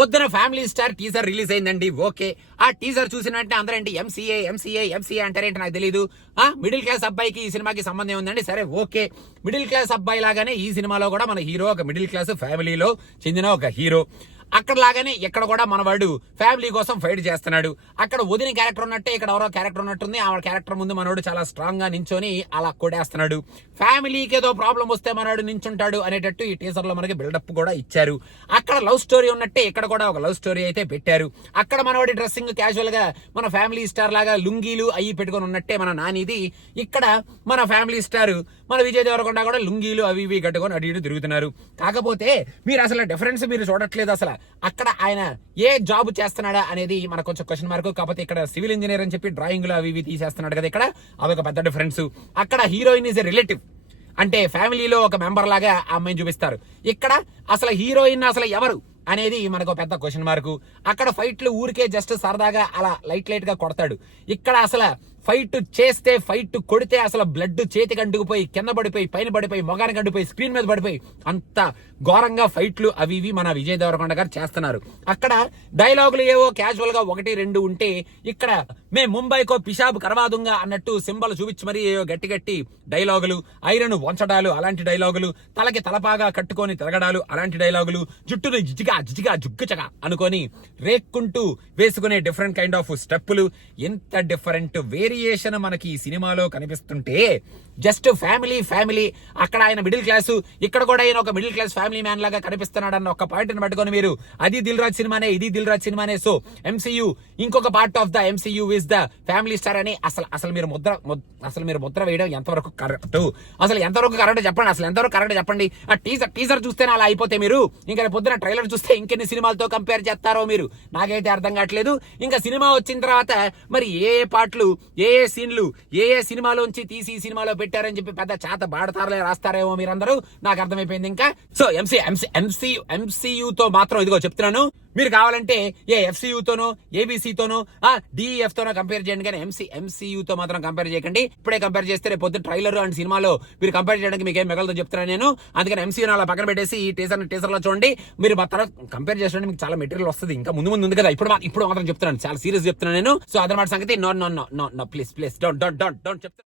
పొద్దున family star teaser release అయిందండి. Okay, ఆ టీజర్ చూసిన వెంటనే అందరేంటి ఎంసీఏ అంటారేంటి నాకు తెలియదు. మిడిల్ క్లాస్ అబ్బాయికి ఈ సినిమాకి సంబంధం ఉందండి. సరే ఓకే, మిడిల్ క్లాస్ అబ్బాయి లాగానే ఈ సినిమాలో కూడా మన హీరో ఒక మిడిల్ క్లాస్ ఫ్యామిలీలో చెందిన ఒక హీరో. అక్కడ లాగానే ఇక్కడ కూడా మనవాడు ఫ్యామిలీ కోసం ఫైట్ చేస్తున్నాడు. అక్కడ వదిన క్యారెక్టర్ ఉన్నట్టే ఇక్కడ ఎవరో క్యారెక్టర్ ఉన్నట్టుంది. ఆ క్యారెక్టర్ ముందు మనోడు చాలా స్ట్రాంగ్ గా నించొని అలా కొడేస్తున్నాడు. ఫ్యామిలీకి ఏదో ప్రాబ్లం వస్తే మనోడు నించుంటాడు అనేటట్టు ఈ టీజర్ లో మనకి బిల్డప్ కూడా ఇచ్చారు. అక్కడ లవ్ స్టోరీ ఉన్నట్టే ఇక్కడ కూడా ఒక లవ్ స్టోరీ అయితే పెట్టారు. అక్కడ మనవాడి డ్రెస్సింగ్ క్యాజువల్ గా మన ఫ్యామిలీ స్టార్ లాగా లుంగీలు అయ్యి పెట్టుకొని ఉన్నట్టే మన నానిది. ఇక్కడ మన ఫ్యామిలీ స్టార్ మన విజయ్ దేవరకొండ కూడా లుంగీలు అవి ఇవి కట్టుకొని అటు ఇటు తిరుగుతున్నారు. కాకపోతే మీరు అసలు డిఫరెన్స్ మీరు చూడట్లేదు. అసలు అక్కడ ఆయన ఏ జాబ్ చేస్తున్నాడా అనేది మనకు కొంచెం క్వశ్చన్ మార్క్. కాకపోతే ఇక్కడ సివిల్ ఇంజనీర్ అని చెప్పి డ్రాయింగ్ లో అవి ఇవి తీసేస్తున్నాడు కదా, ఇక్కడ అదొక పెద్ద డిఫరెన్స్. అక్కడ హీరోయిన్ ఈజ్ ఎ రిలేటివ్, అంటే ఫ్యామిలీలో ఒక మెంబర్ లాగా ఆ అమ్మాయిని చూపిస్తారు. ఇక్కడ అసలు హీరోయిన్ అసలు ఎవరు అనేది మనకు పెద్ద క్వశ్చన్ మార్కు. అక్కడ ఫైట్లు ఊరికే జస్ట్ సరదాగా అలా లైట్ గా కొడతాడు. ఇక్కడ అసలు ఫైట్ చేస్తే ఫైట్ కొడితే అసలు బ్లడ్ చేతికి అంటుకుపోయి కింద పడిపోయి పైన పడిపోయి మొగానికి అంటుపోయి స్క్రీన్ మీద పడిపోయి అంత ఘోరంగా ఫైట్లు అవి ఇవి మన విజయ్ దేవరకొండ గారు చేస్తున్నారు. అక్కడ డైలాగులు ఏవో క్యాజువల్ గా 1-2 ఉంటే ఇక్కడ మే ముంబైకో పిషాబ్ కర్వాదుంగా అన్నట్టు సింబల్ చూపించి మరీ గట్టి డైలాగులు, ఐరన్ వంచడాలు అలాంటి డైలాగులు, తలకి తలపాగా కట్టుకొని తిరగడాలు అలాంటి డైలాగులు, జుట్టును జిజిగా జుగ్గుచగా అనుకొని రేక్కుంటూ వేసుకునే డిఫరెంట్ కైండ్ ఆఫ్ స్టెప్పులు, ఎంత డిఫరెంట్ వేరియేషన్ మనకి ఈ సినిమాలో కనిపిస్తుంటే జస్ట్ ఫ్యామిలీ అక్కడ ఆయన మిడిల్ క్లాస్, ఇక్కడ కూడా ఆయన ఒక మిడిల్ క్లాస్ ఫ్యామిలీ మ్యాన్ లాగా కనిపిస్తున్నాడు అన్న ఒక పాయింట్ ని పట్టుకొని మీరు అది దిల్ రాజ్ సినిమానే ఇది దిల్ రాజ్ సినిమానే, సో ఎంసీయూ ఇంకొక part of the MCU is the family star అని అసలు మీరు ముద్ర వేయడం ఎంతవరకు కరెక్ట్? అసలు ఎంతవరకు కరెక్ట్ చెప్పండి. అసలు ఎంతవరకు కరెక్ట్ చెప్పండి. ఆ టీజర్ చూస్తేనే అలా అయిపోతే మీరు ఇంకా పొద్దున ట్రైలర్ చూస్తే ఇంకెన్ని సినిమాలతో కంపేర్ చేస్తారో మీరు నాకైతే అర్థం కావట్లేదు. ఇంకా సినిమా వచ్చిన తర్వాత మరి ఏ పాటలు ఏ సీన్లు ఏ సినిమాలోంచి తీసి సినిమాలో పెట్టారని చెప్పి పెద్ద చేత బాడతారలే రాస్తారేమో మీరందరూ, నాకు అర్థమైపోయింది. ఇంకా సో ఎంసీయూతో మాత్రం ఇదిగో చెప్తున్నాను, మీరు కావాలంటే ఏ ఎఫ్సీయూతోనో ఏబీసీతోనో డిఎఫ్ తోనో కంపేర్ చేయండి, కానీ ఎంసీయూతో మాత్రం కంపేర్ చేయకండి. ఇప్పుడే కంపేర్ చేస్తే రేపు పొద్దున్న ట్రైలర్ అండ్ సినిమాలో మీరు కంపేర్ చేయడానికి మీకు ఏం మిగలదో చెప్తున్నాను నేను. అందుకని ఎంసీయూని అలా పక్కన పెట్టేసి ఈ టీజర్ లో చూడండి. మీరు తర్వాత కంపేర్ చేసిన మీకు చాలా మెటీరియల్ వస్తుంది, ఇంకా ముందు ఉంది కదా. ఇప్పుడు మాత్రం చెప్తున్నాను, చాలా సీరియస్ చెప్తున్నాను నేను. సో అదనమాట సంగతి. నో ప్లీజ్ డోంట్ చెప్తాను.